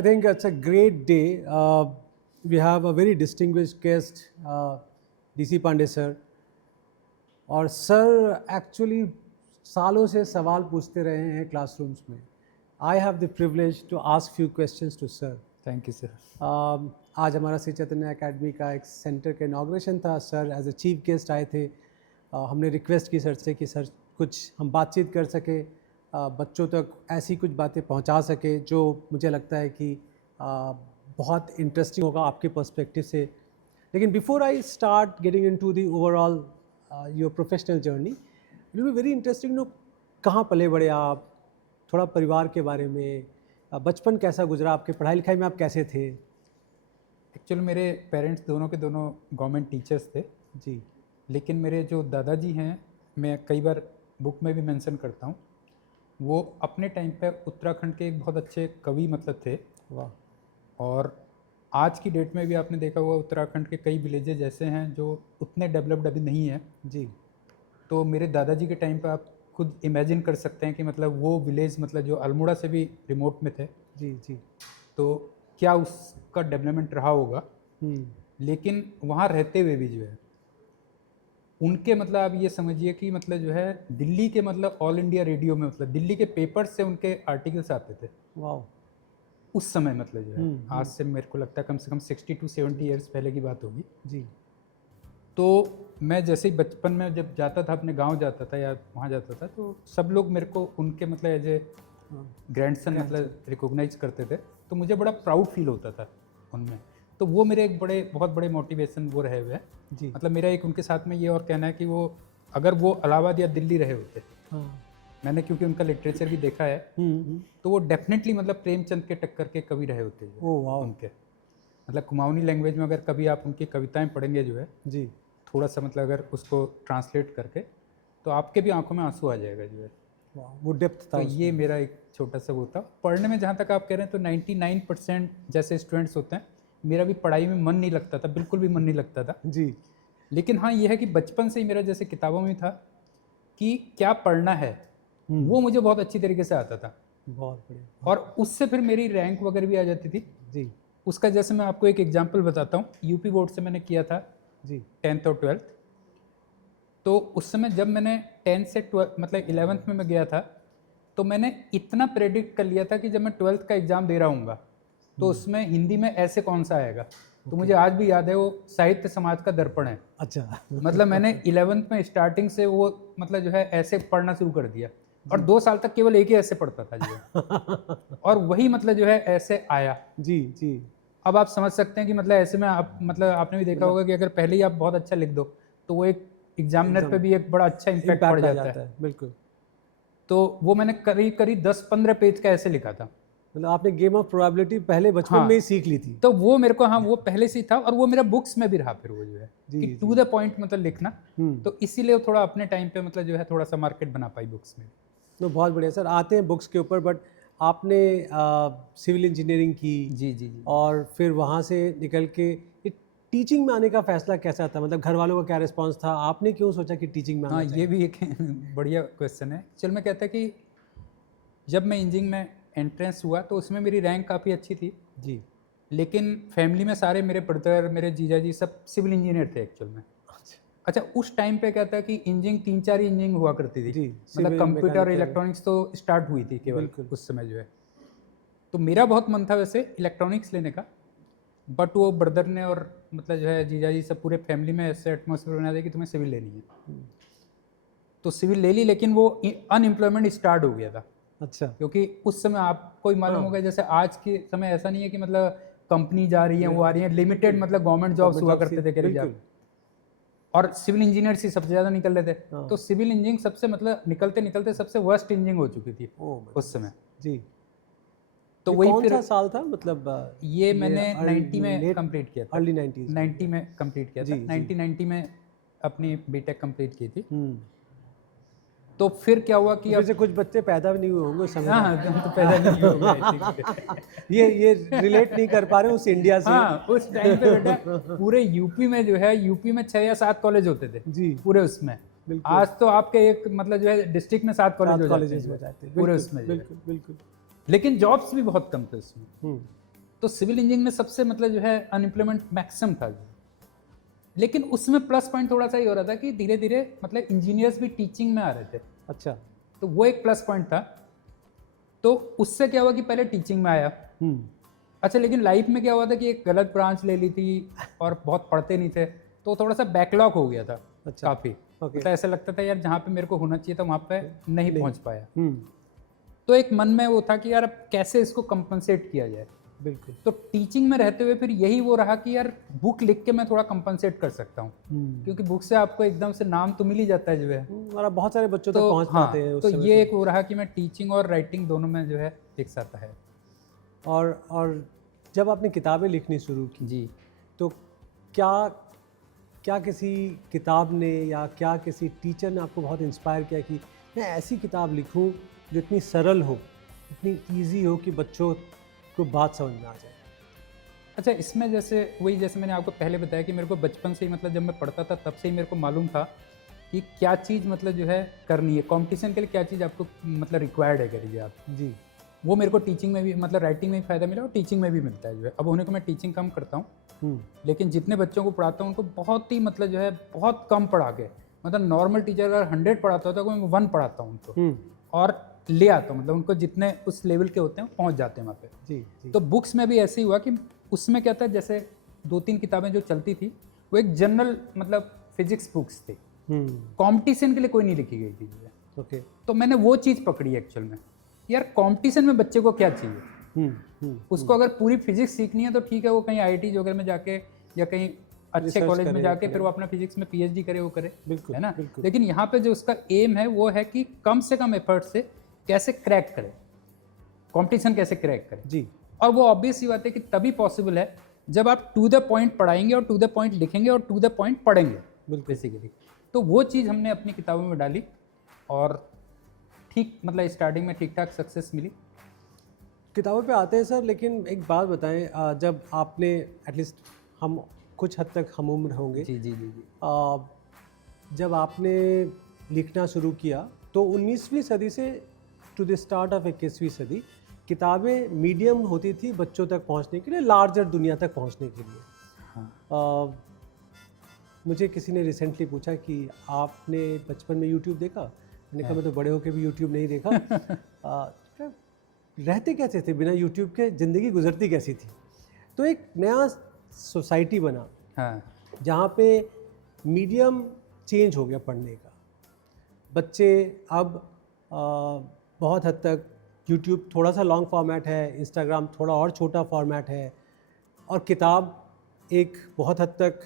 I think it's a great day. We have a very distinguished guest, DC Pandey sir. और sir actually सालों से सवाल पूछते रहे हैं क्लासरूम्स में. I have the privilege to ask few questions to sir. Thank you sir. आज हमारा श्री चैतन्य एकेडमी का एक सेंटर का इनाग्रेशन था. Sir as a chief guest आए थे. हमने रिक्वेस्ट की सर से कि सर कुछ हम बातचीत कर सके, बच्चों तक ऐसी कुछ बातें पहुंचा सके जो मुझे लगता है कि बहुत इंटरेस्टिंग होगा आपके पर्सपेक्टिव से. लेकिन before I start getting into the overall your professional journey, it will be very interesting know कहाँ पले बड़े आप, थोड़ा परिवार के बारे में, बचपन कैसा गुजरा, आपके पढ़ाई लिखाई में आप कैसे थे. एक्चुअली मेरे पेरेंट्स दोनों के दोनों गवर्नमेंट टीचर्स थे जी. लेकिन मेरे जो दादाजी हैं, मैं कई बार बुक में भी मेंशन करता हूँ, वो अपने टाइम पे उत्तराखंड के एक बहुत अच्छे कवि मतलब थे. वाह. और आज की डेट में भी आपने देखा होगा उत्तराखंड के कई विलेजेज ऐसे हैं जो उतने डेवलप्ड अभी नहीं हैं जी. तो मेरे दादाजी के टाइम पे आप खुद इमेजिन कर सकते हैं कि मतलब वो विलेज मतलब जो अल्मोड़ा से भी रिमोट में थे. जी जी. तो क्या उसका डेवलपमेंट रहा होगा. लेकिन वहाँ रहते हुए भी जो है उनके मतलब आप ये समझिए कि मतलब जो है दिल्ली के मतलब ऑल इंडिया रेडियो में मतलब दिल्ली के पेपर से उनके आर्टिकल्स आते थे. वाह. उस समय मतलब जो है आज से मेरे को लगता है कम से कम 60 to 70 ईयर्स पहले की बात होगी जी. तो मैं जैसे ही बचपन में जब जाता था अपने गांव जाता था या वहाँ जाता था तो सब लोग मेरे को उनके मतलब एज ए ग्रैंडसन मतलब रिकॉग्नाइज करते थे. तो मुझे बड़ा प्राउड फील होता था उनमें. तो वो मेरे एक बहुत बड़े मोटिवेशन वो रहे हुए हैं जी. मतलब मेरा एक उनके साथ में ये और कहना है कि वो अगर वो इलाहाबाद या दिल्ली रहे होते, मैंने क्योंकि उनका लिटरेचर भी देखा है, तो वो डेफिनेटली मतलब प्रेमचंद के टक्कर के कवि रहे होते हैं. उनके मतलब कुमाऊनी लैंग्वेज में अगर कभी आप उनकी कविताएं पढ़ेंगे जो है जी, थोड़ा सा मतलब अगर उसको ट्रांसलेट करके तो आपके भी आंखों में आंसू आ जाएगा जो है. वो डेप्थ था. तो ये मेरा एक छोटा सा वो था. पढ़ने में जहाँ तक आप कह रहे हैं तो 99% जैसे स्टूडेंट्स होते हैं, मेरा भी पढ़ाई में मन नहीं लगता था, बिल्कुल भी मन नहीं लगता था जी. लेकिन हाँ ये है कि बचपन से ही मेरा जैसे किताबों में था कि क्या पढ़ना है वो मुझे बहुत अच्छी तरीके से आता था. बहुत बढ़िया. और उससे फिर मेरी रैंक वगैरह भी आ जाती थी जी. उसका जैसे मैं आपको एक एग्जांपल बताता हूँ. यूपी बोर्ड से मैंने किया था जी 10th और 12th. तो उस समय जब मैंने 10th से 12th मतलब 11th में मैं गया था तो मैंने इतना प्रेडिक्ट कर लिया था कि जब मैं 12th का एग्ज़ाम दे रहा हूँगा तो उसमें हिंदी में ऐसे कौन सा आएगा. तो मुझे आज भी याद है वो साहित्य समाज का दर्पण है. अच्छा. मतलब मैंने 11th में स्टार्टिंग से वो मतलब जो है ऐसे पढ़ना शुरू कर दिया और 2 साल तक केवल एक ही ऐसे पढ़ता था जो है. और वही मतलब जो है ऐसे आया. जी जी. अब आप समझ सकते हैं कि मतलब ऐसे में आप मतलब आपने भी देखा होगा कि अगर पहले ही आप बहुत अच्छा लिख दो तो वो एक एग्जामिनर पे भी एक बड़ा अच्छा इम्पैक्ट पड़ जाता है. बिल्कुल. तो वो मैंने करीब करीब 10-15 पेज का ऐसे लिखा था. मतलब आपने गेम ऑफ प्रोबेबिलिटी पहले बचपन में ही सीख ली थी. तो वो मेरे को हाँ वो पहले से ही था और वो मेरा बुक्स में भी रहा फिर वो जो है कि टू द पॉइंट मतलब लिखना. तो इसीलिए थोड़ा अपने टाइम पे मतलब जो है थोड़ा सा मार्केट बना पाई बुक्स में. तो बहुत बढ़िया सर. आते हैं बुक्स के ऊपर, बट आपने सिविल इंजीनियरिंग की. जी जी जी. और फिर वहाँ से निकल के टीचिंग में आने का फैसला कैसा था, मतलब घर वालों का क्या रिस्पांस था, आपने क्यों सोचा कि टीचिंग में आना चाहिए? ये भी एक बढ़िया क्वेश्चन है. चल मैं कहता कि जब मैं इंजीनियरिंग में एंट्रेंस हुआ तो उसमें मेरी रैंक काफ़ी अच्छी थी जी. लेकिन फैमिली में सारे मेरे ब्रदर मेरे जीजा जी सब सिविल इंजीनियर थे एक्चुअल में. अच्छा उस टाइम पे क्या था कि इंजीनियरिंग 3-4 इंजीनियरिंग हुआ करती थी. मतलब कंप्यूटर और इलेक्ट्रॉनिक्स तो स्टार्ट हुई थी केवल उस समय जो है. तो मेरा बहुत मन था वैसे इलेक्ट्रॉनिक्स लेने का, बट वो ब्रदर ने और मतलब जो है जीजा जी सब पूरे फैमिली में ऐसे एटमोसफेयर बना दिया कि तुम्हें सिविल लेनी है. तो सिविल ले ली लेकिन वो अनएम्प्लॉयमेंट स्टार्ट हो गया था. अच्छा. क्योंकि उस समय आपको ही मालूम होगा जैसे आज के समय ऐसा नहीं है कि मतलब कंपनी जा रही है वो आ रही है, लिमिटेड मतलब गवर्नमेंट जॉब्स हुआ करते थे करीब और सिविल इंजीनियर्स ही सबसे ज़्यादा निकल रहे थे. तो सिविल इंजीनियरिंग सबसे मतलब निकलते निकलते सबसे वर्स्ट इंजीनियरिंग हो चुकी थी उस समय जी. तो वही कौन फिर सा साल था मतलब ये मैंने 90 में कंप्लीट किया था. अर्ली 90s में कंप्लीट किया था. 1990 में अपनी बीटेक कंप्लीट की थी. तो फिर क्या हुआ कि अब कुछ बच्चे पैदा भी नहीं हुए होंगे उस समय. हाँ तो पैदा नहीं होंगे. ये रिलेट नहीं कर पा रहे उस इंडिया से. हाँ उस टाइम पे बेटा पूरे यूपी में जो है यूपी में 6 या 7 कॉलेज होते थे जी पूरे उसमें. आज तो आपके एक मतलब जो है डिस्ट्रिक्ट में 7 कॉलेज हो जाते हैं पूरे उसमें. बिल्कुल बिल्कुल. लेकिन जॉब्स भी बहुत कम थे उसमें. तो सिविल इंजीनियरिंग में सबसे मतलब जो है अनएम्प्लॉयमेंट मैक्सिमम था जी। लेकिन उसमें प्लस पॉइंट थोड़ा सा ये हो रहा था कि धीरे धीरे मतलब इंजीनियर्स भी टीचिंग में आ रहे थे, अच्छा। तो वो एक प्लस पॉइंट था। तो उससे क्या हुआ कि पहले टीचिंग में आया, अच्छा, लेकिन लाइफ में क्या हुआ था कि एक गलत ब्रांच ले ली थी और बहुत पढ़ते नहीं थे, तो थोड़ा सा बैकलॉग हो गया था। अच्छा। काफ़ी मतलब ऐसा लगता था यार जहाँ पे मेरे को होना चाहिए था वहाँ पे नहीं पहुँच पाया। हम्म, तो एक मन में वो था कि यार अब कैसे इसको कंपनसेट किया जाए। बिल्कुल। तो टीचिंग में रहते हुए फिर यही वो रहा कि यार बुक लिख के मैं थोड़ा कंपनसेट कर सकता हूँ, क्योंकि बुक से आपको एकदम से नाम तो मिल ही जाता है जो है, और अब बहुत सारे बच्चों तक तो पहुंच हाँ, पाते हैं उस तो समय ये एक वो रहा कि मैं टीचिंग और राइटिंग दोनों में जो है एक साथ है। और जब आपने किताबें लिखनी शुरू की जी, तो क्या क्या किसी किताब ने या क्या किसी टीचर ने आपको बहुत इंस्पायर किया कि मैं ऐसी किताब लिखूं जो इतनी सरल हो, इतनी इजी हो कि बच्चों को बात समझ में आ जाए? अच्छा, इसमें जैसे जैसे मैंने आपको पहले बताया कि मेरे को बचपन से ही मतलब जब मैं पढ़ता था तब से ही मेरे को मालूम था कि क्या चीज़ मतलब जो है करनी है, कंपटीशन के लिए क्या चीज़ आपको मतलब रिक्वायर्ड है करिए आप। जी। वो मेरे को टीचिंग में भी मतलब राइटिंग में भी फ़ायदा मिला और टीचिंग में भी मिलता है जो है। अब होने को मैं टीचिंग कम करता हूँ, लेकिन जितने बच्चों को पढ़ाता हूँ उनको बहुत ही मतलब जो है बहुत कम पढ़ा के, मतलब नॉर्मल टीचर अगर 100 पढ़ाता होता है मैं 1 पढ़ाता हूँ उनको और ले आता हूँ, मतलब उनको जितने उस लेवल के होते हैं पहुँच जाते हैं वहाँ पे। जी। तो बुक्स में भी ऐसे ही हुआ कि उसमें क्या था, जैसे 2-3 किताबें जो चलती थी वो एक जनरल मतलब फिजिक्स बुक्स थी, कंपटीशन के लिए कोई नहीं लिखी गई थी। ओके। तो मैंने वो चीज़ पकड़ी एक्चुअल में, यार कंपटीशन में बच्चे को क्या चाहिए। उसको अगर पूरी फिजिक्स सीखनी है तो ठीक है, वो कहीं IIT वगैरह में जाके या कहीं अच्छे Research कॉलेज में करे, जाके फिर वो अपना फिजिक्स में PhD करे, वो करे, बिल्कुल, है ना। बिल्कुल। लेकिन यहाँ पे जो उसका एम है वो है कि कम से कम एफर्ट से कैसे क्रैक करे, कंपटीशन कैसे क्रैक करे जी। और वो ऑब्वियस सी बात है कि तभी पॉसिबल है जब आप टू द पॉइंट पढ़ाएंगे और टू द पॉइंट लिखेंगे और टू द पॉइंट पढ़ेंगे बेसिकली। तो वो चीज़ हमने अपनी किताबों में डाली और ठीक मतलब स्टार्टिंग में ठीक ठाक सक्सेस मिली। किताबों पे आते हैं सर, लेकिन एक बात बताएं, जब आपने एटलीस्ट हम कुछ हद तक हम उम्र होंगे, जी जी जी जी जब आपने लिखना शुरू किया तो 19वीं सदी से टू द स्टार्ट ऑफ 21वीं सदी किताबें मीडियम होती थी बच्चों तक पहुंचने के लिए, लार्जर दुनिया तक पहुंचने के लिए। हाँ। मुझे किसी ने रिसेंटली पूछा कि आपने बचपन में यूट्यूब देखा? मैंने कहा मैं तो बड़े होकर भी यूट्यूब नहीं देखा। रहते कैसे थे बिना यूट्यूब के, ज़िंदगी गुजरती कैसी थी? तो एक नया सोसाइटी बना, हाँ। जहाँ पे मीडियम चेंज हो गया पढ़ने का। बच्चे अब बहुत हद तक यूट्यूब थोड़ा सा लॉन्ग फॉर्मेट है, इंस्टाग्राम थोड़ा और छोटा फॉर्मेट है, और किताब एक बहुत हद तक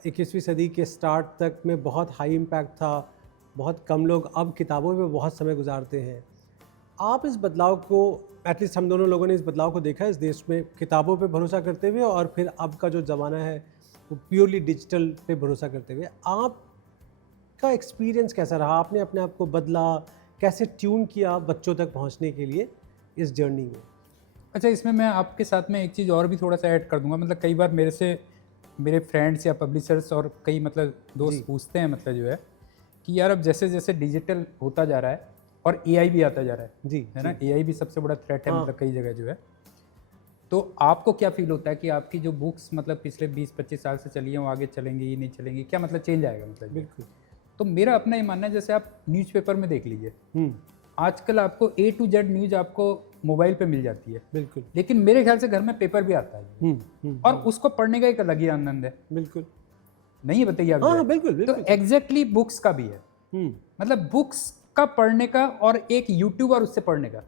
21वीं सदी के स्टार्ट तक में बहुत हाई इम्पैक्ट था। बहुत कम लोग अब किताबों में बहुत समय गुजारते हैं। आप इस बदलाव को, एटलीस्ट हम दोनों लोगों ने इस बदलाव को देखा है इस देश में, किताबों पे भरोसा करते हुए, और फिर अब का जो ज़माना है वो प्योरली डिजिटल पे भरोसा करते हुए। आपका एक्सपीरियंस कैसा रहा? आपने अपने आप को बदला, कैसे ट्यून किया बच्चों तक पहुंचने के लिए इस जर्नी में? अच्छा, इसमें मैं आपके साथ में एक चीज़ और भी थोड़ा सा ऐड कर दूंगा। मतलब कई बार मेरे से मेरे फ्रेंड्स या पब्लिशर्स और कई मतलब दोस्त पूछते हैं मतलब जो है कि यार अब जैसे जैसे डिजिटल होता जा रहा है और AI भी आता जा रहा है, जी, है ना, AI भी सबसे बड़ा थ्रेट है हाँ। मतलब कई जगह जो है, तो आपको क्या फील होता है कि आपकी जो बुक्स मतलब पिछले 20-25 साल से चली हैं वो आगे चलेंगी ही नहीं चलेंगी, क्या मतलब चेंज आएगा मतलब? बिल्कुल। तो मेरा अपना ये मानना है, जैसे आप न्यूज़पेपर में देख लीजिए, आजकल आपको A to Z न्यूज़ आपको मोबाइल पे मिल जाती है, बिल्कुल। लेकिन मेरे ख्याल से घर में पेपर भी आता है और उसको पढ़ने का एक अलग ही आनंद है। बिल्कुल। नहीं बताइए आप? हाँ, बिल्कुल, तो बिल्कुल। एग्जैक्टली बुक्स का भी है, मतलब बुक्स का पढ़ने का और एक यूट्यूब और उससे पढ़ने का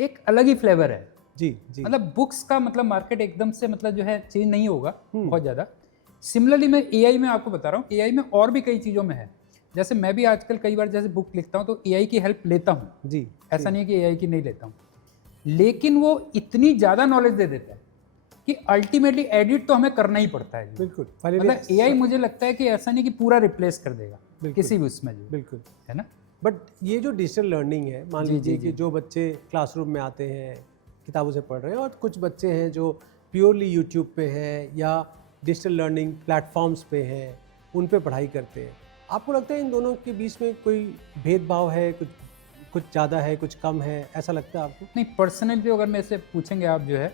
एक अलग ही फ्लेवर है। जी, जी। मतलब बुक्स का मतलब मार्केट एकदम से मतलब जो है चेंज नहीं होगा बहुत ज़्यादा। सिमिलरली मैं AI में आपको बता रहा हूँ, AI में और भी कई चीज़ों में है। जैसे मैं भी आजकल कई बार जैसे बुक लिखता हूँ तो AI की हेल्प लेता हूँ जी, ऐसा नहीं है कि AI की नहीं लेता हूँ, लेकिन वो इतनी ज़्यादा नॉलेज दे देता है कि अल्टीमेटली एडिट तो हमें करना ही पड़ता है। बिल्कुल। मतलब AI मुझे लगता है कि ऐसा नहीं कि पूरा रिप्लेस कर देगा किसी भी उसमें जो, बिल्कुल, है ना। बट ये जो डिजिटल लर्निंग है, मान लीजिए कि जो बच्चे क्लासरूम में आते हैं, किताबों से पढ़ रहे हैं, और कुछ बच्चे हैं जो प्योरली यूट्यूब पे हैं या डिजिटल लर्निंग प्लेटफॉर्म्स पे हैं, उन पे पढ़ाई करते हैं, आपको लगता है इन दोनों के बीच में कोई भेदभाव है? कुछ ज़्यादा है, कुछ कम है, ऐसा लगता है आपको? नहीं, पर्सनली अगर मेरे से पूछेंगे आप जो है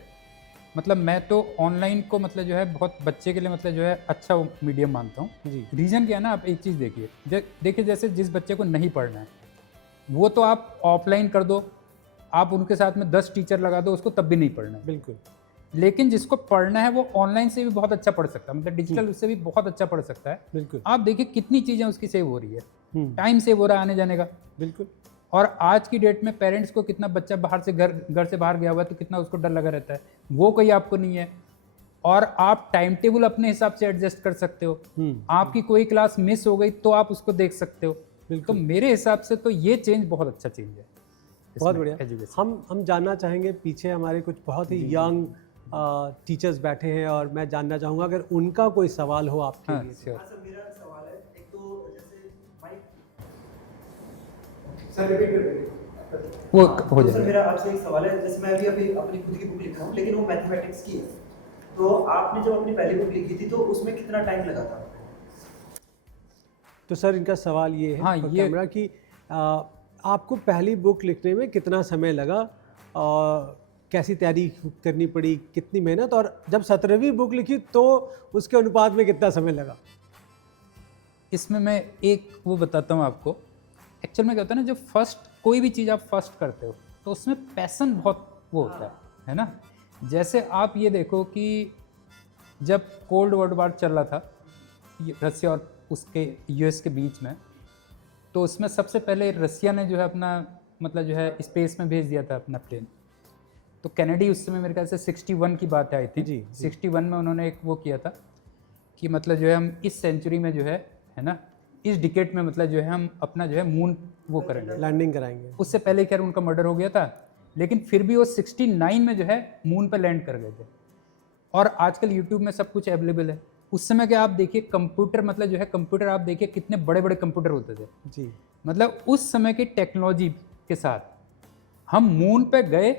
मतलब मैं तो ऑनलाइन को मतलब जो है बहुत बच्चे के लिए मतलब जो है अच्छा मीडियम मानता हूँ। जी रीज़न क्या है ना, आप एक चीज़ देखिए, देखिए जैसे जिस बच्चे को नहीं पढ़ना है वो तो आप ऑफलाइन कर दो, आप उनके साथ में 10 टीचर लगा दो, उसको तब भी नहीं पढ़ना है। बिल्कुल। लेकिन जिसको पढ़ना है वो ऑनलाइन से भी बहुत अच्छा पढ़ सकता है, मतलब डिजिटल उससे भी बहुत अच्छा पढ़ सकता है। बिल्कुल। आप देखिए कितनी चीज़ें उसकी सेव हो रही है, हम्म, टाइम सेव हो रहा है आने जाने का। बिल्कुल। और आज की डेट में पेरेंट्स को कितना बच्चा बाहर से घर से बाहर गया हुआ है तो कितना उसको डर लगा रहता है, वो कोई आपको नहीं है। और आप टाइम टेबल अपने हिसाब से एडजस्ट कर सकते हो। आपकी कोई क्लास मिस हो गई तो आप उसको देख सकते हो। तो बिल्कुल। मेरे हिसाब से तो ये चेंज बहुत अच्छा चेंज है बहुत इसमें, बढ़िया। एजुकेशन। हम जानना चाहेंगे, पीछे हमारे कुछ बहुत ही यंग टीचर्स बैठे हैं और मैं जानना चाहूँगा अगर उनका कोई सवाल हो आपके हाँ लिए। श्योर। हाँ सर, मेरा सवाल है। एक तो जैसे माइक सर रिपीट कर वो हाँ, हो तो सर जाएगा। मेरा आपसे एक सवाल है। जैसे मैं अभी अपनी खुद की बुक लिख रहा हूँ, लेकिन वो मैथमेटिक्स की है। तो आपने जब अपनी पहली बुक लिखी थी तो उसमें कितना टाइम लगा था? तो सर इनका सवाल ये है हाँ, for ये- कैमरा कि आपको पहली बुक लिखने में कितना समय लगा और कैसी तैयारी करनी पड़ी, कितनी मेहनत, और जब 17वीं बुक लिखी तो उसके अनुपात में कितना समय लगा? इसमें मैं एक वो बताता हूँ आपको। एक्चुअल में क्या होता है ना, जब फर्स्ट कोई भी चीज़ आप फर्स्ट करते हो तो उसमें पैसन बहुत वो होता है ना। जैसे आप ये देखो कि जब कोल्ड वॉर चल रहा था रसिया और उसके यूएस के बीच में, तो उसमें सबसे पहले रसिया ने जो है अपना मतलब जो है स्पेस में भेज दिया था अपना प्लेन। तो कैनेडी उस समय मेरे ख्याल से 61 की बात आई थी। जी, जी। 61 में उन्होंने एक वो किया था कि मतलब जो है हम इस सेंचुरी में जो है ना, इस डिकेट में मतलब जो है हम अपना जो है मून वो करेंगे। लैंडिंग कराएंगे। उससे पहले खैर उनका मर्डर हो गया था, लेकिन फिर भी वो 69 में जो है मून पर लैंड कर गए थे। और आजकल यूट्यूब में सब कुछ अवेलेबल है। उस समय के आप देखिए कंप्यूटर, मतलब जो है कंप्यूटर आप देखिए कितने बड़े बड़े कंप्यूटर होते थे। जी मतलब उस समय की टेक्नोलॉजी के साथ हम मून पे गए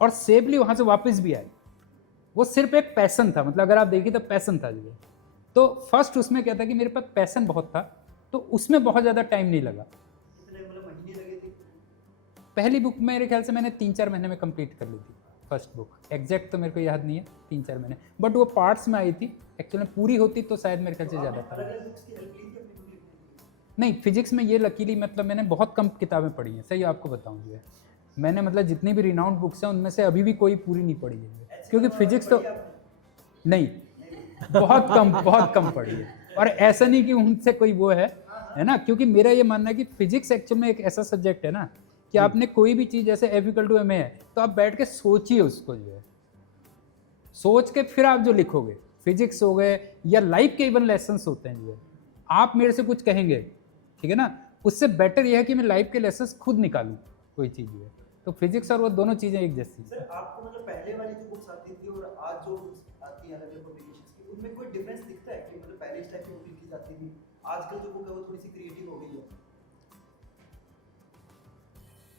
और सेफली वहाँ से वापस भी आए। वो सिर्फ एक पैसन था, मतलब अगर आप देखिए तो पैसन था जो। तो फर्स्ट उसमें क्या था कि मेरे पास पैसन बहुत था, तो उसमें बहुत ज़्यादा टाइम नहीं लगा। कितने मतलब महीने लगे थे? पहली बुक मेरे ख्याल से मैंने 3-4 महीने में कंप्लीट कर ली थी। फर्स्ट बुक एग्जैक्ट तो मेरे को याद नहीं है, 3-4 महीने, बट वो पार्ट्स में आई थी। एक्चुअली पूरी होती तो शायद मेरे ख्याल से ज़्यादा था। अलग-अलग बुक्स की हेल्प ली थी अपनी बुक लिखने के लिए? नहीं, फिजिक्स में ये लकीली मतलब मैंने बहुत कम किताबें पढ़ी हैं, सही आपको बताऊं जो है। मैंने मतलब जितनी भी रिनाउंड बुक्स हैं उनमें से अभी भी कोई पूरी नहीं पढ़ी है, क्योंकि फिजिक्स तो नहीं, बहुत कम पढ़ी है। और ऐसा नहीं कि उनसे कोई वो है ना, क्योंकि मेरा ये मानना है कि फिजिक्स एक्चुअल में एक ऐसा सब्जेक्ट है ना कि आपने कोई भी चीज़ जैसे F=ma है तो आप बैठ के सोचिए उसको जो है, सोच के फिर आप जो लिखोगे। फिजिक्स हो गए या लाइफ के इवन लेसन्स होते हैं जो है, आप मेरे से कुछ कहेंगे ठीक है ना, उससे बेटर यह है कि मैं लाइफ के लेसन्स खुद निकालूं कोई चीज़ जो है। तो फिजिक्स और वो दोनों चीज़ें एक जैसी हैं। सर आपको मतलब पहले वाली जो बुक्स आती थी और आज जो बुक्स आती है अलग-अलग पब्लिकेशंस की, उनमें कोई डिफरेंस दिखता है कि मतलब पहले इस टाइप की बुक लिखी जाती थी, आजकल जो बुक है वो थोड़ी सी क्रिएटिव हो गई है?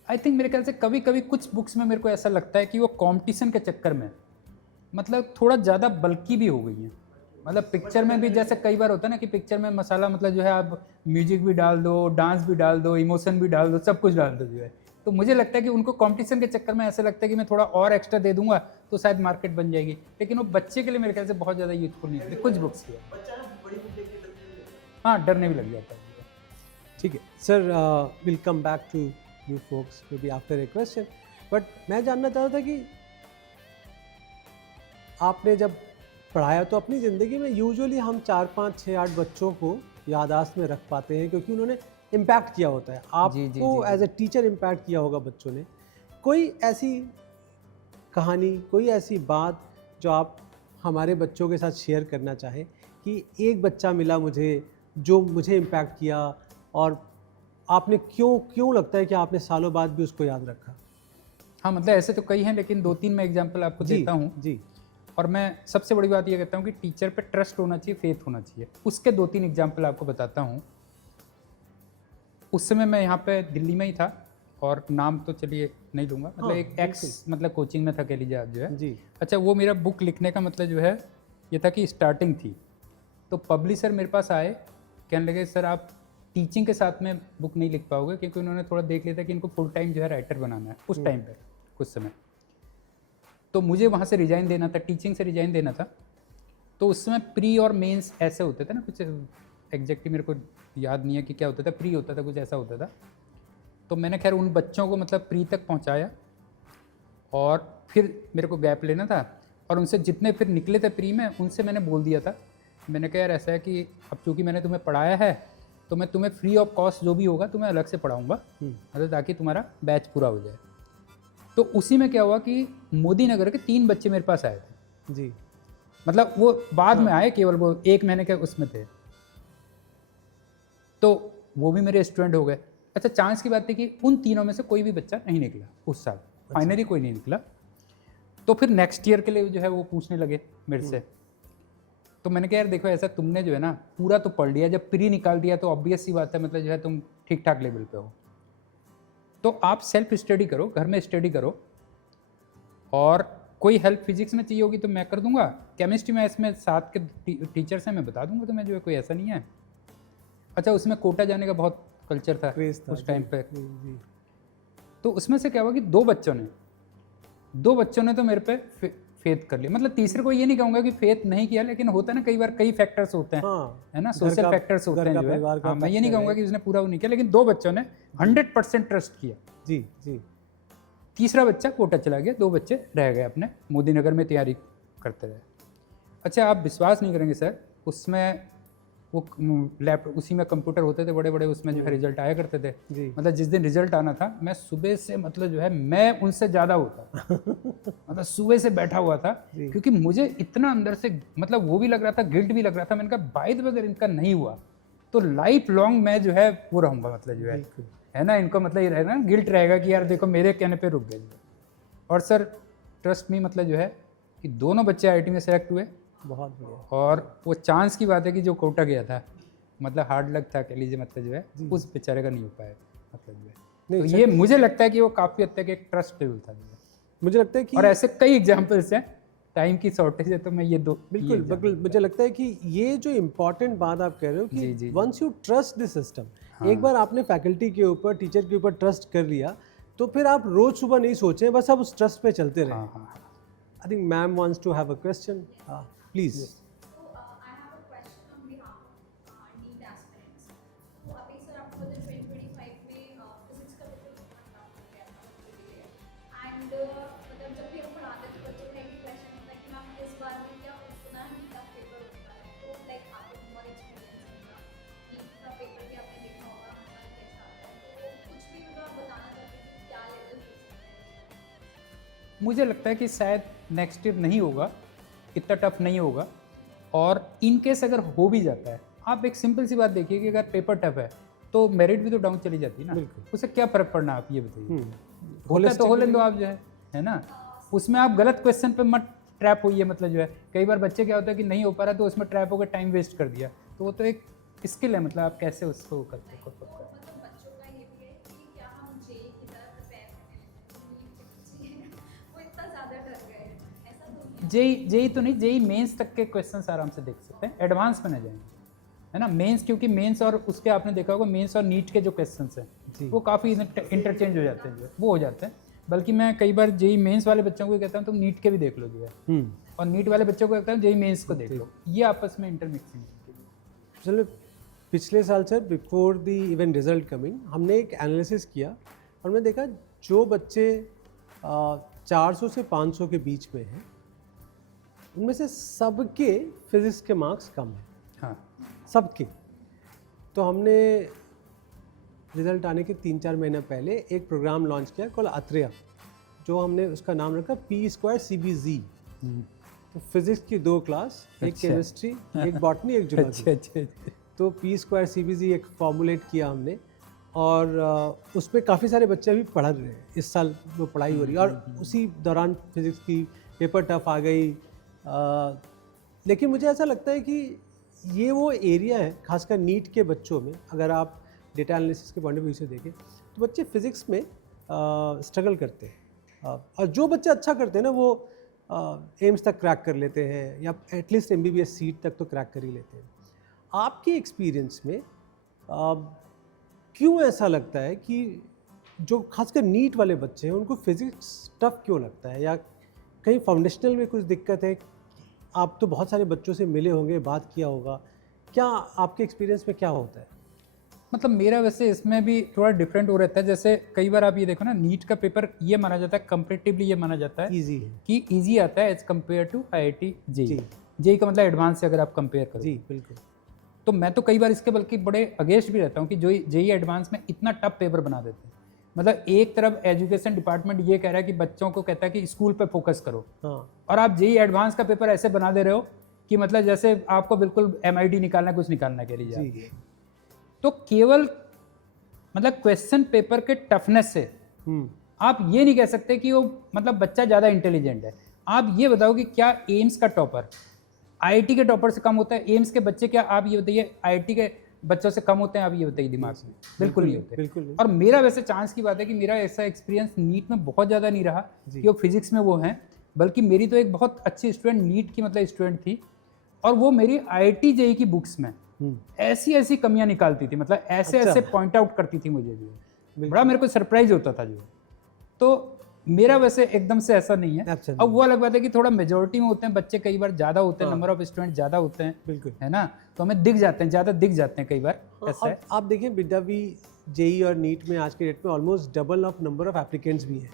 आई थिंक मेरे ख्याल से कभी कभी कुछ बुक्स में मेरे को ऐसा लगता है कि वो कंपटीशन के चक्कर में मतलब थोड़ा ज़्यादा बल्कि भी हो गई है। मतलब पिक्चर में भी जैसे कई बार होता है ना कि पिक्चर में मसाला मतलब जो है आप म्यूजिक भी डाल दो, डांस भी डाल दो, इमोशन भी डाल दो, सब कुछ डाल दो जो है। तो मुझे लगता है कि उनको कंपटीशन के चक्कर में ऐसा लगता है कि मैं थोड़ा और एक्स्ट्रा दे दूंगा तो शायद मार्केट बन जाएगी, लेकिन वो बच्चे के लिए मेरे ख्याल से बहुत ज़्यादा यूजफुल नहीं होती कुछ बुक्स की। बच्चा ना बड़ी बुक देख के डरने लगता है। हाँ, डरने भी लग जाता है। ठीक है sir, will come back to you folks maybe after a question, but मैं जानना चाह रहा था कि आपने जब पढ़ाया तो अपनी ज़िंदगी में यूजुअली हम 4, 5, 6, 8 बच्चों को याददाश्त में रख पाते हैं क्योंकि उन्होंने इम्पैक्ट किया होता है। आपको एज ए टीचर इम्पैक्ट किया होगा बच्चों ने। कोई ऐसी कहानी, कोई ऐसी बात जो आप हमारे बच्चों के साथ शेयर करना चाहें कि एक बच्चा मिला मुझे जो मुझे इम्पैक्ट किया और आपने क्यों लगता है कि आपने सालों बाद भी उसको याद रखा? हाँ, मतलब ऐसे तो कई हैं, लेकिन 2-3 मैं एग्जाम्पल आपको देता हूँ। जी और मैं सबसे बड़ी बात ये कहता हूँ कि टीचर पे ट्रस्ट होना चाहिए, फेथ होना चाहिए। उसके 2-3 एग्जाम्पल आपको बताता हूँ। उस समय मैं यहाँ पे दिल्ली में ही था और नाम तो चलिए नहीं लूँगा, मतलब हाँ, एक एक्स मतलब कोचिंग में था कह लीजिए आप जो है। जी अच्छा, वो मेरा बुक लिखने का मतलब जो है ये था कि स्टार्टिंग थी, तो पब्लिशर मेरे पास आए, कहने लगे सर आप टीचिंग के साथ में बुक नहीं लिख पाओगे, क्योंकि उन्होंने थोड़ा देख लिया था कि इनको फुल टाइम जो है राइटर बनाना है उस टाइम पर कुछ समय। तो मुझे वहाँ से रिजाइन देना था, टीचिंग से रिजाइन देना था। तो उस समय प्री और मेंस ऐसे होते थे ना, कुछ एग्जैक्टली मेरे को याद नहीं है कि क्या होता था, प्री होता था, कुछ ऐसा होता था। तो मैंने खैर उन बच्चों को मतलब प्री तक पहुँचाया और फिर मेरे को गैप लेना था, और उनसे जितने फिर निकले थे प्री में उनसे मैंने बोल दिया था, मैंने कहा यार ऐसा है कि अब चूँकि मैंने तुम्हें पढ़ाया है तो मैं तुम्हें फ्री ऑफ कॉस्ट जो भी होगा तुम्हें अलग से पढ़ाऊँगा, मतलब ताकि तुम्हारा बैच पूरा हो जाए। तो उसी में क्या हुआ कि मोदी नगर के 3 बच्चे मेरे पास आए थे जी, मतलब वो बाद में आए, केवल वो 1 महीने के उसमें थे, तो वो भी मेरे स्टूडेंट हो गए। अच्छा, चांस की बात थी कि उन तीनों में से कोई भी बच्चा नहीं निकला उस साल, फाइनली कोई नहीं निकला। तो फिर नेक्स्ट ईयर के लिए जो है वो पूछने लगे मेरे से। तो मैंने कहा यार देखो ऐसा, तुमने जो है ना पूरा तो पढ़ लिया, जब प्री निकाल दिया तो ऑब्वियस सी बात है मतलब जो है तुम ठीक ठाक लेवल पे हो, तो आप सेल्फ स्टडी करो, घर में स्टडी करो, और कोई हेल्प फिजिक्स में चाहिए होगी तो मैं कर दूंगा, केमिस्ट्री में इसमें साथ के टीचर्स हैं मैं बता दूंगा तुम्हें, जो है कोई ऐसा नहीं है। अच्छा, उसमें कोटा जाने का बहुत कल्चर था क्रेज था उस टाइम पे। जी, तो उसमें से क्या हुआ कि 2 बच्चों ने तो मेरे पे फेथ कर लिया, मतलब तीसरे को ये नहीं कहूँगा कि फेथ नहीं किया, लेकिन होता है ना कई बार कई फैक्टर्स होते हैं, हाँ, है ना, सोशल फैक्टर्स होते हैं जो है। हाँ, मैं ये नहीं कहूँगा कि उसने पूरा वो नहीं किया, लेकिन 2 बच्चों ने 100% ट्रस्ट किया। जी जी, तीसरा बच्चा कोटा चला गया, 2 बच्चे रह गए अपने मोदी नगर में तैयारी करते रहे। अच्छा, आप विश्वास नहीं करेंगे सर, उसमें वो लैपटॉप, उसी में कंप्यूटर होते थे बड़े बड़े, उसमें जो है रिजल्ट आया करते थे जी। मतलब जिस दिन रिजल्ट आना था मैं सुबह से मतलब जो है मैं उनसे ज़्यादा होता मतलब सुबह से बैठा हुआ था, क्योंकि मुझे इतना अंदर से मतलब वो भी लग रहा था, गिल्ट भी लग रहा था। मैंने कहा बाय द वे अगर इनका नहीं हुआ तो लाइफ लॉन्ग मैं जो है वो रहूँगा, मतलब जो है ना, इनको मतलब ये रहेगा ना, गिल्ट रहेगा कि यार देखो मेरे कहने पे रुक गए। और सर ट्रस्ट मी, मतलब जो है कि दोनों बच्चे IIT में सेलेक्ट हुए, बहुत बढ़िया। और वो चांस की बात है कि जो कोटा गया था मतलब हार्ड लक था कह लीजिए, मतलब जो है उस बेचारे का नहीं हो पाया, मतलब जो है। तो ये मुझे लगता है कि वो काफ़ी हद तक एक ट्रस्ट लेवल था मुझे लगता है कि, और ऐसे कई एग्जांपल्स हैं, टाइम की शॉर्टेज है तो मैं ये 2 बिल्कुल मुझे लगता है कि ये जो इम्पोर्टेंट बात आप कह रहे हो कि once you trust the system, एक बार आपने फैकल्टी के ऊपर, टीचर के ऊपर ट्रस्ट कर लिया तो फिर आप रोज सुबह नहीं सोचें, बस आप उस ट्रस्ट पे चलते रहे। I think ma'am wants to have a question, please. मुझे लगता है कि शायद नेक्स्ट ईयर नहीं होगा, इतना टफ नहीं होगा, और इन केस अगर हो भी जाता है, आप एक सिंपल सी बात देखिए कि अगर पेपर टफ है तो मेरिट भी तो डाउन चली जाती है ना, उससे क्या फ़र्क पड़ना, आप ये बताइए। होता है तो हो लेने दो आप, जो है ना, उसमें आप गलत क्वेश्चन पे मत ट्रैप होइए, मतलब जो है कई बार बच्चे क्या होता है कि नहीं हो पा रहा तो उसमें ट्रैप होकर टाइम वेस्ट कर दिया, तो वो तो एक स्किल है, मतलब आप कैसे उसको करते हो। जेई तो नहीं, जेई मेंस तक के क्वेश्चंस आराम से देख सकते हैं, एडवांस में ना जाएंगे, है ना। मेंस, क्योंकि मेंस और उसके आपने देखा होगा मेंस और नीट के जो क्वेश्चंस हैं वो काफ़ी इंटरचेंज हो जाते हैं, वो हो जाते हैं। बल्कि मैं कई बार जेई मेंस वाले बच्चों को कहता हूँ तुम नीट के भी देख लो जो है, और नीट वाले बच्चों को कहता हूँ जेई मेंस को देख लो, ये आपस में इंटरमिक्सिंग। चलो, पिछले साल sir before the even result coming हमने एक एनालिसिस किया और हमने देखा जो बच्चे 400 से 500 के बीच में हैं उनमें से सबके फिजिक्स के मार्क्स कम हैं। हाँ, सबके। तो हमने रिजल्ट आने के 3-4 महीने पहले एक प्रोग्राम लॉन्च किया कॉल अत्रेया, जो हमने उसका नाम रखा P² CBZ। तो फिजिक्स की 2 क्लास, एक केमिस्ट्री, एक बॉटनी, एक जूलॉजी। तो P² CBZ एक फॉर्मुलेट किया हमने, और उसमें काफ़ी सारे बच्चे अभी पढ़ रहे हैं, इस साल वो पढ़ाई हो रही है, और उसी दौरान फिजिक्स की पेपर टफ आ गई। लेकिन मुझे ऐसा लगता है कि ये वो एरिया है, खासकर नीट के बच्चों में, अगर आप डेटा एनालिसिस के पॉइंट ऑफ व्यू से देखें तो बच्चे फिज़िक्स में स्ट्रगल करते हैं, और जो बच्चे अच्छा करते हैं ना वो एम्स तक क्रैक कर लेते हैं, या एटलीस्ट MBBS सीट तक तो क्रैक कर ही लेते हैं। आपके एक्सपीरियंस में क्यों ऐसा लगता है कि जो खासकर नीट वाले बच्चे हैं उनको फिज़िक्स टफ क्यों लगता है, या कहीं फाउंडेशनल में कुछ दिक्कत है? आप तो बहुत सारे बच्चों से मिले होंगे, बात किया होगा, क्या आपके एक्सपीरियंस में क्या होता है? मतलब मेरा वैसे इसमें भी थोड़ा डिफरेंट हो रहता है। जैसे कई बार आप ये देखो ना, नीट का पेपर ये माना जाता है, कंपेरेटिवली ये माना जाता है ईजी है कि इजी आता है एज कम्पेयर टू IIT जी जेई। जेई का मतलब एडवांस से अगर आप कंपेयर करो, जी बिल्कुल। तो मैं तो कई बार इसके बल्कि बड़े अगेंस्ट भी रहता हूँ कि जो जेई एडवांस में इतना टफ पेपर बना देते हैं। मतलब एक तरफ एजुकेशन डिपार्टमेंट ये कह रहा है कि बच्चों को कहता है कि स्कूल पे फोकस करो, हाँ और आप जेई एडवांस का पेपर ऐसे बना दे रहे हो कि मतलब जैसे आपको बिल्कुल MIT निकालना है, कुछ निकालना कह रही है। जी तो केवल मतलब क्वेश्चन पेपर के टफनेस से आप ये नहीं कह सकते कि वो मतलब बच्चा ज़्यादा इंटेलिजेंट है। आप ये बताओ कि क्या एम्स का टॉपर IIT के टॉपर से कम होता है? एम्स के बच्चे क्या, आप ये बताइए, IIT के बच्चों से कम होते हैं? आप ये बताइए दिमाग से, बिल्कुल नहीं होते। बिल्कुल नहीं। और मेरा वैसे चांस की बात है कि मेरा ऐसा एक्सपीरियंस नीट में बहुत ज़्यादा नहीं रहा कि वो फिजिक्स में वो हैं, बल्कि मेरी तो एक बहुत अच्छी स्टूडेंट नीट की मतलब स्टूडेंट थी, और वो मेरी IIT जेई की बुक्स में ऐसी ऐसी कमियां निकालती थी, मतलब ऐसे ऐसे पॉइंट आउट करती थी मुझे, जो बड़ा मेरे को सरप्राइज होता था जो। तो मेरा वैसे एकदम से ऐसा नहीं है। अब वो अलग बात है कि थोड़ा मेजोरिटी में होते हैं बच्चे, कई बार ज़्यादा होते हैं, नंबर ऑफ स्टूडेंट ज़्यादा होते हैं, बिल्कुल है ना, तो हमें दिख जाते हैं, ज़्यादा दिख जाते हैं कई बार, ऐसा है। आप देखिए बिड्डा भी जेई और नीट में आज के डेट में almost double of number of applicants भी हैं,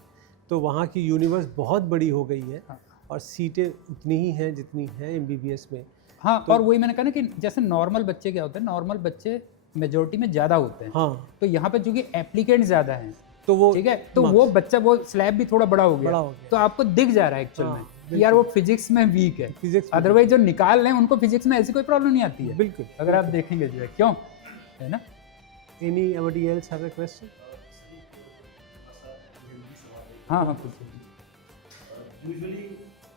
तो वहाँ की यूनिवर्स बहुत बड़ी हो गई है और सीटें उतनी ही हैं जितनी हैं MBBS में। हाँ, और वही मैंने कहा ना कि जैसे नॉर्मल बच्चे क्या होते हैं, नॉर्मल बच्चे मेजोरिटी में ज़्यादा होते हैं, हाँ तो यहाँ पे चूंकि एप्लीकेंट ज़्यादा हैं, तो वो ठीक है, तो वो बच्चा, वो स्लैब भी थोड़ा बड़ा हो गया, तो आपको दिख जा रहा है एक्चुअल में कि यार वो फिजिक्स में वीक है। फिजिक्स अदरवाइज जो निकाल रहे हैं उनको फिजिक्स में ऐसी कोई प्रॉब्लम नहीं आती है, बिल्कुल। अगर आप देखेंगे जो है, क्यों, है ना। Anybody else have a question? हाँ हाँ कुछ यूजुअली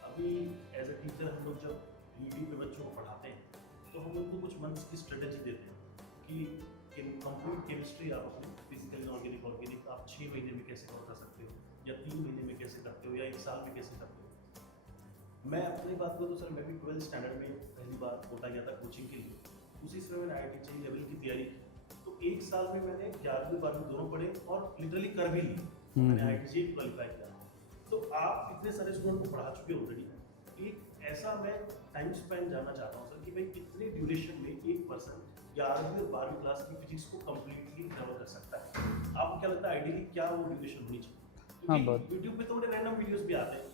अभी एज अ टीचर हम लोग जब यूट्यूब पे बच्चों को पढ़ाते हैं तो हम उनको कुछ मंथ्स की स्ट्रेटेजी देते हैं कि कंप्लीट केमिस्ट्री आप अपने फिजिकल ऑर्गेनिक आप 6 महीने में कैसे कवर कर सकते हो, या 3 महीने में कैसे करते हो, या 1 साल में कैसे करते हो। मैं अपनी बात करूँ तो सर मैं भी 12th स्टैंडर्ड में पहली बार कोटा गया था कोचिंग के लिए, उसी समय मैंने IIT जेईई लेवल की तैयारी की, तो 1 साल में मैंने 11वीं 12वीं दोनों पढ़े और लिटरली कर भी ली, मैंने IIT जेईई क्वालिफाई किया। तो आप इतने सारे स्टूडेंट को पढ़ा चुके ऑलरेडी, एक ऐसा मैं टाइम स्पेंड जानना चाहता हूँ सर कि भाई कितने ड्यूरेशन में एक पर्सन 11वीं और 12वीं क्लास की फिजिक्स को कम्प्लीटली कवर कर सकता है? आपको क्या लगता है आइडियली क्या वो ड्यूरेशन होनी चाहिए? क्योंकि यूट्यूब पे तो बड़े रैंडम वीडियोस भी आते हैं,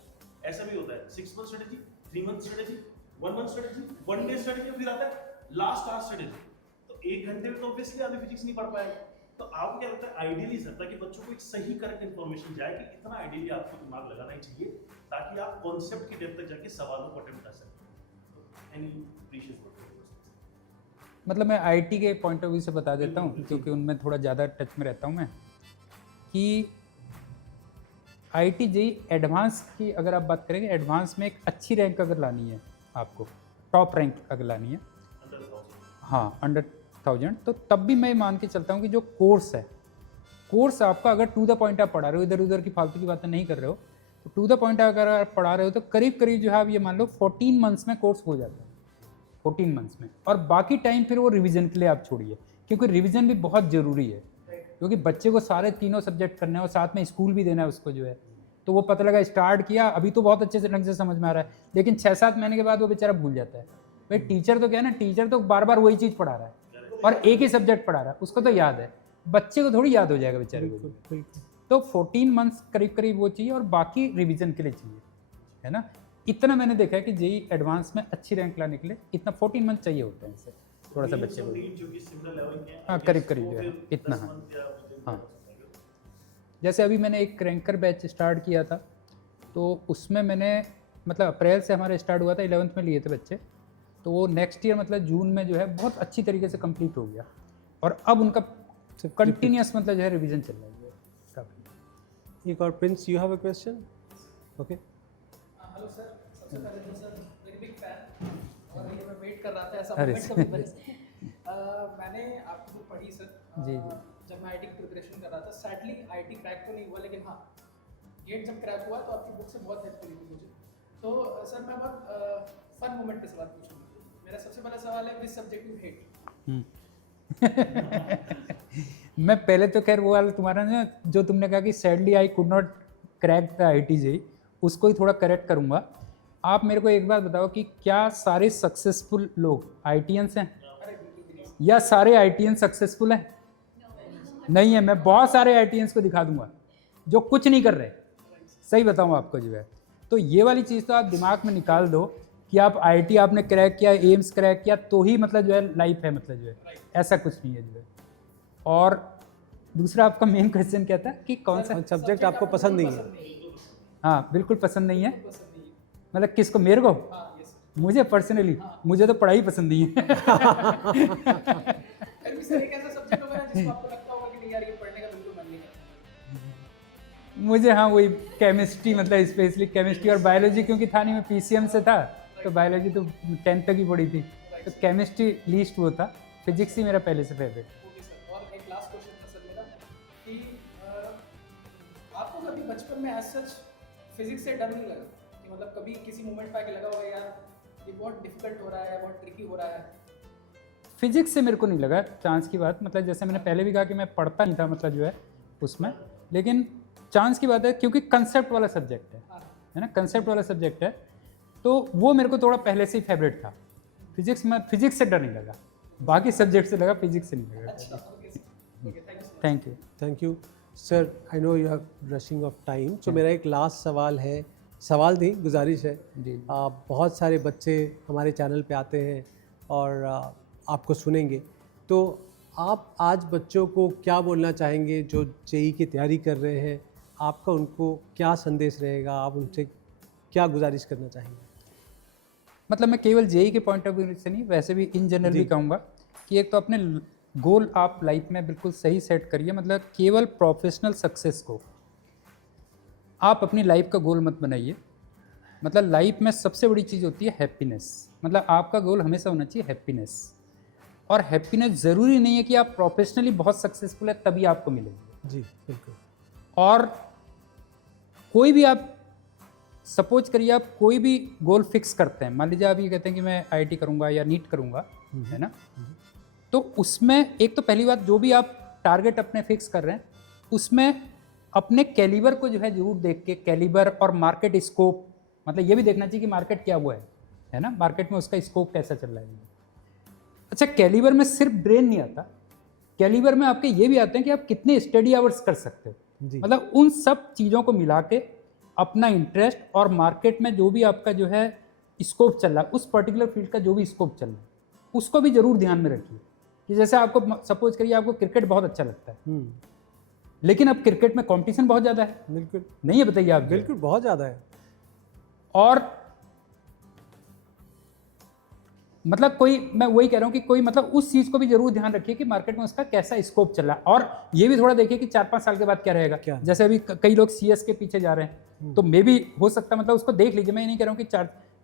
ऐसा भी होता है 6 month strategy, 3 month strategy, 1 month strategy, 1 day strategy, फिर आता है लास्ट आवर स्ट्रेटजी। तो 1 घंटे में तो ऑब्वियसली आदमी फिजिक्स नहीं पढ़ पाएगा। तो आपको क्या लगता है आइडियली सर, ताकि बच्चों को एक सही करेक्ट इन्फॉर्मेशन जाए कि इतना आइडियली आपको दिमाग लगाना ही चाहिए ताकि आप कॉन्सेप्ट की डेप्थ तक जाके सवालों को अटेम्प्ट कर सकें? Any precious word? मतलब मैं IIT के पॉइंट ऑफ व्यू से बता देता हूँ, क्योंकि उनमें थोड़ा ज़्यादा टच में रहता हूँ मैं, कि IIT जेईई एडवांस की अगर आप बात करेंगे, एडवांस में एक अच्छी रैंक अगर लानी है आपको, टॉप रैंक अगर लानी है, हाँ अंडर 1000, तो तब भी मैं मान के चलता हूँ कि जो कोर्स है, कोर्स आपका अगर टू द पॉइंट आप पढ़ा रहे हो, इधर उधर की फालतू की बातें नहीं कर रहे हो, तो टू द पॉइंट अगर आप पढ़ा रहे हो तो करीब करीब जो है आप ये मान लो 14 मंथ्स में कोर्स हो जाता है, 14 मंथ्स में। और बाकी टाइम फिर वो रिवीजन के लिए आप छोड़िए, क्योंकि रिवीजन भी बहुत ज़रूरी है, क्योंकि बच्चे को सारे तीनों सब्जेक्ट करने हैं और साथ में स्कूल भी देना है उसको जो है। तो वो पता लगा स्टार्ट किया, अभी तो बहुत अच्छे से ढंग से समझ में आ रहा है, लेकिन 6-7 महीने के बाद वो बेचारा भूल जाता है। भाई टीचर तो क्या है ना, टीचर तो बार बार वही चीज़ पढ़ा रहा है और एक ही सब्जेक्ट पढ़ा रहा है, उसको तो याद है, बच्चे को थोड़ी याद हो जाएगा बेचारे को। तो 14 मंथ्स करीब करीब वो चाहिए और बाकी रिवीजन के लिए चाहिए, है ना। इतना मैंने देखा है कि जेईई एडवांस में अच्छी रैंक लाने के लिए इतना 14 मंथ चाहिए होते हैं इससे थोड़ा सा बच्चे को। हाँ करीब करीब जो है इतना। हाँ जैसे अभी मैंने एक क्रैंकर बैच स्टार्ट किया था, तो उसमें मैंने मतलब अप्रैल से हमारा स्टार्ट हुआ था, 11th में लिए थे बच्चे, तो वो नेक्स्ट ईयर मतलब जून में जो है बहुत अच्छी तरीके से कंप्लीट हो गया, और अब उनका कंटिन्यूस मतलब जो है रिवीजन चल रहा है काफ़ी। एक और Prince, you have a question? Okay. Hello sir, सबसे पहले तो सर वेरी बिग फैन, और ये मैं वेट कर रहा था ऐसा मोमेंट कभी बने। मैंने आपकी बुक पढ़ी सर, जी जब मैं IIT की प्रिपरेशन कर रहा था। सैडली IIT क्रैक तो नहीं हुआ, लेकिन हाँ गेट जब क्रैक हुआ तो आपकी बुक से बहुत हेल्प मिली थी मुझे। तो सर मैं बहुत फन मोमेंट पे सवाल पूछूंगा। मेरा सबसे पहला सवाल है, विच सब्जेक्ट यू हेट? मैं पहले तो खैर वो वाला तुम्हारा ना जो तुमने कहा कि sadly I could not crack the IIT JEE, उसको ही थोड़ा करेक्ट करूँगा। आप मेरे को एक बात बताओ कि क्या सारे सक्सेसफुल लोग आईटीएंस हैं या सारे आईटीएन सक्सेसफुल हैं? नहीं है। मैं बहुत सारे आईटीएंस को दिखा दूंगा जो कुछ नहीं कर रहे, सही बताऊँ आपको जो है। तो ये वाली चीज़ तो आप दिमाग में निकाल दो कि आप आईटी आपने क्रैक किया, एम्स क्रैक किया तो ही मतलब जो है लाइफ है, मतलब जो है ऐसा कुछ नहीं है जो है। और दूसरा आपका मेन क्वेश्चन क्या था कि कौन सा सब्जेक्ट आपको पसंद नहीं है? हाँ बिल्कुल पसंद नहीं है। मतलब किसको? मेरे को? मुझे पर्सनली मुझे तो पढ़ाई पसंद नहीं है। मुझे हाँ वही केमिस्ट्री, मतलब स्पेशली केमिस्ट्री और बायोलॉजी, क्योंकि था नहीं, मैं पीसीएम से था तो बायोलॉजी तो 10th तक ही पढ़ी थी, तो केमिस्ट्री लीस्ट वो था। फिजिक्स ही मेरा पहले से फेवरेट। और एक लास्ट क्वेश्चन था सर मेरा कि आपको कभी बचपन में एज सच फिजिक्स से डर नहीं लगा कि मतलब कभी किसी मोमेंट पे आके लगा होगा यार ये बहुत डिफिकल्ट हो रहा है, बहुत ट्रिकी हो रहा है? फिजिक्स से मेरे को नहीं लगा चांस की बात, मतलब जैसे मैंने पहले भी कहा कि मैं पढ़ता नहीं था मतलब जो है उसमें, लेकिन चांस की बात है क्योंकि कंसेप्ट वाला सब्जेक्ट है ना, कंसेप्ट वाला सब्जेक्ट है, तो वो मेरे को थोड़ा पहले से ही फेवरेट था। फिजिक्स में फिजिक्स से डर नहीं लगा, बाकी सब्जेक्ट से लगा, फिजिक्स से नहीं लगा। Thank you sir. I know you are rushing off time, तो मेरा एक लास्ट सवाल है, सवाल नहीं गुजारिश है जी। बहुत सारे बच्चे हमारे चैनल पे आते हैं और आपको सुनेंगे, तो आप आज बच्चों को क्या बोलना चाहेंगे जो जेई की तैयारी कर रहे हैं? आपका उनको क्या संदेश रहेगा? आप उनसे क्या गुजारिश करना चाहेंगे? मतलब मैं केवल जेई के पॉइंट ऑफ व्यू से नहीं, वैसे भी इन जनरल भी कहूँगा कि एक तो अपने गोल आप लाइफ में बिल्कुल सही सेट करिए। मतलब केवल प्रोफेशनल सक्सेस को आप अपनी लाइफ का गोल मत बनाइए। मतलब लाइफ में सबसे बड़ी चीज़ होती है हैप्पीनेस। मतलब आपका गोल हमेशा होना चाहिए हैप्पीनेस, और हैप्पीनेस ज़रूरी नहीं है कि आप प्रोफेशनली बहुत सक्सेसफुल है तभी आपको मिलेगी। जी बिल्कुल। और कोई भी आप सपोज करिए आप कोई भी गोल फिक्स करते हैं, मान लीजिए आप ये कहते हैं कि मैं आईआईटी करूंगा या नीट करूंगा, है ना, तो उसमें एक तो पहली बात जो भी आप टारगेट अपने फिक्स कर रहे हैं उसमें अपने कैलिबर को जो है जरूर देख के, कैलिबर और मार्केट स्कोप, मतलब ये भी देखना चाहिए कि मार्केट क्या हुआ है ना, मार्केट में उसका स्कोप कैसा चल रहा है। अच्छा, कैलिबर में सिर्फ ब्रेन नहीं आता, कैलिबर में आपके ये भी आते हैं कि आप कितने स्टडी आवर्स कर सकते हो। मतलब उन सब चीज़ों को मिला के अपना इंटरेस्ट और मार्केट में जो भी आपका जो है स्कोप चल रहा है, उस पर्टिकुलर फील्ड का जो भी स्कोप चल रहा है उसको भी जरूर ध्यान में रखिए। कि जैसे आपको सपोज करिए आपको क्रिकेट बहुत अच्छा लगता है, लेकिन अब क्रिकेट में कंपटीशन बहुत ज़्यादा है। बिल्कुल नहीं है, बताइए आप। बिल्कुल बहुत ज़्यादा है। और मतलब कोई, मैं वही कह रहा हूँ कि कोई मतलब उस चीज़ को भी जरूर ध्यान रखिए कि मार्केट में उसका कैसा स्कोप चल रहा है, और ये भी थोड़ा देखिए कि 4-5 साल के बाद क्या रहेगा। जैसे अभी कई लोग सीएस के पीछे जा रहे हैं, तो मे भी हो सकता है, मतलब उसको देख लीजिए। मैं ये नहीं कह रहा हूँ कि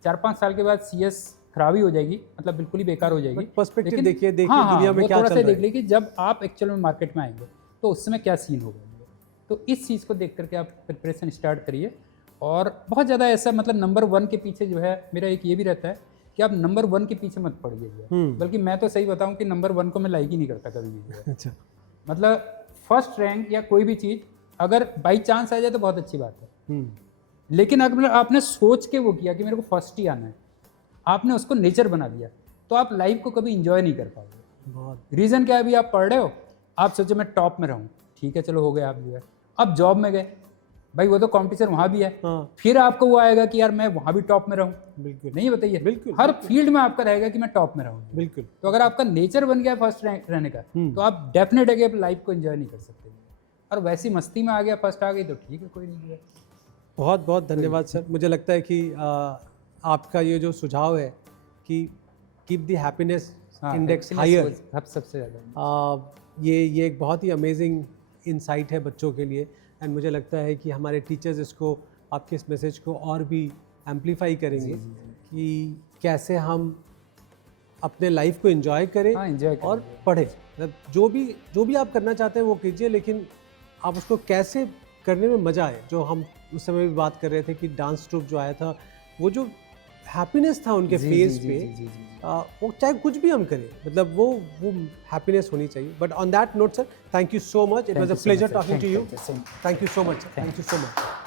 4-5 साल के बाद सीएस खराबी हो जाएगी, मतलब बिल्कुल ही बेकार हो जाएगी। पर्सपेक्टिव देखिए हाँ, दुनिया में क्या चल रहा है। देख लीजिए कि जब आप एक्चुअल में मार्केट में आएंगे तो उस समय क्या सीन होगा। तो इस चीज़ को देख करके आप प्रिपरेशन स्टार्ट करिए। और बहुत ज़्यादा ऐसा मतलब नंबर 1 के पीछे जो है, मेरा एक ये भी रहता है कि आप नंबर 1 के पीछे मत पड़िए। बल्कि मैं तो सही बताऊं कि नंबर 1 को मैं लाइक ही नहीं करता कभी भी। अच्छा। मतलब फर्स्ट रैंक या कोई भी चीज़ अगर बाई चांस आ जाए तो बहुत अच्छी बात है, लेकिन अगर आपने सोच के वो किया कि मेरे को फर्स्ट ही आना है, आपने उसको नेचर बना दिया, तो आप लाइफ को कभी इंजॉय नहीं कर पाओगे। रीज़न क्या है? अभी आप पढ़ रहे हो, आप सोचो मैं टॉप में रहूँ, ठीक है चलो हो गया, आप जो है अब जॉब में गए, भाई वो तो कंपटीशन वहाँ भी है। फिर आपको वो आएगा कि यार मैं वहाँ भी टॉप में रहूँ। बिल्कुल नहीं, बताइए। बिल्कुल हर फील्ड में आपका रहेगा कि मैं टॉप में रहूँ। बिल्कुल। तो अगर आपका नेचर बन गया फर्स्ट रैंक रहने का, तो आप डेफिनेट है कि आप लाइफ को एंजॉय नहीं कर सकते। और वैसी मस्ती में आ गया, फर्स्ट आ गई तो ठीक है, कोई नहीं। बहुत बहुत धन्यवाद सर। मुझे लगता है कि आपका ये जो सुझाव है कि keep the happiness index higher, सबसे ज़्यादा ये एक बहुत ही अमेजिंग इंसाइट है बच्चों के लिए। एंड मुझे लगता है कि हमारे टीचर्स इसको, आपके इस मैसेज को और भी एम्पलीफाई करेंगे कि कैसे हम अपने लाइफ को एंजॉय करें, और पढ़ें। मतलब जो भी आप करना चाहते हैं वो कीजिए, लेकिन आप उसको कैसे करने में मज़ा आए। जो हम उस समय भी बात कर रहे थे कि डांस ट्रूप जो आया था, वो जो हैप्पीनेस था उनके फेस पे, वो चाहे कुछ भी हम करें, मतलब वो हैप्पीनेस होनी चाहिए। But on that note sir, thank you so much, it was a pleasure talking to you. Thank you so much sir, thank you so much.